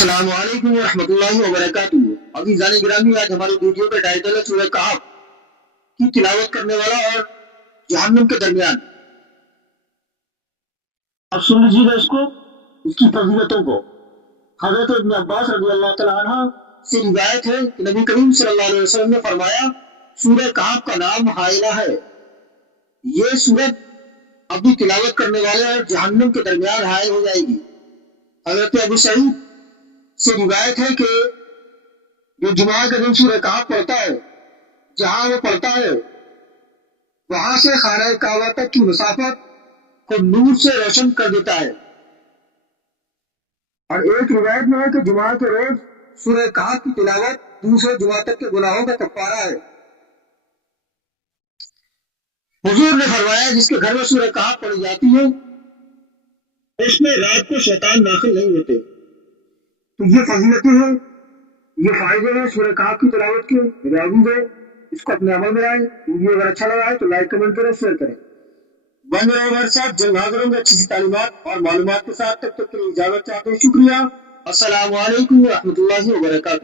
السلام علیکم ورحمۃ اللہ وبرکاتہ۔ ابھی جانے گرامی، آج ہماری ویڈیو کا ٹائٹل ہے سورہ کہف کی تلاوت کرنے والا اور جہنم کے درمیان۔ اب سن لیجیے اس کو، اس کی فضیلتوں کو۔ حضرت ابن عباس رضی اللہ تعالیٰ عنہ سے روایت ہے کہ نبی کریم صلی اللہ علیہ وسلم نے فرمایا، سورہ کہف کا نام حائلہ ہے۔ یہ سورت اپنی تلاوت کرنے والے اور جہنم کے درمیان حائل ہو جائے گی۔ حضرت ابو سعید سے روایت ہے کہ جو جمعہ کے دن سورہ کہف پڑھتا ہے، جہاں وہ پڑھتا ہے وہاں سے خانہ کعبہ تک کی مسافت کو نور سے روشن کر دیتا ہے۔ اور ایک روایت میں ہے کہ جمعہ کے روز سورہ کہف کی تلاوت دوسرے جمعہ تک کے گناہوں کا کفارہ ہے۔ حضور نے فرمایا، جس کے گھر میں سورہ کہف پڑھی جاتی ہے اس میں رات کو شیطان داخل نہیں ہوتے۔ تو یہ فضیلتیں ہیں، یہ فائدے ہیں سورہ کہف کی تلاوت کے۔ راضی ہے، اس کو اپنے عمل میں لائیں۔ ویڈیو اگر اچھا لگا ہے تو لائک کمنٹ کریں، شیئر کریں۔ بن رہے ہمارے ساتھ، جلد حاضر ہوں گے اچھی سی تعلیمات اور معلومات کے ساتھ۔ تب تک کے لیے اجازت چاہتے ہیں، شکریہ۔ السلام علیکم ورحمۃ اللہ وبرکاتہ۔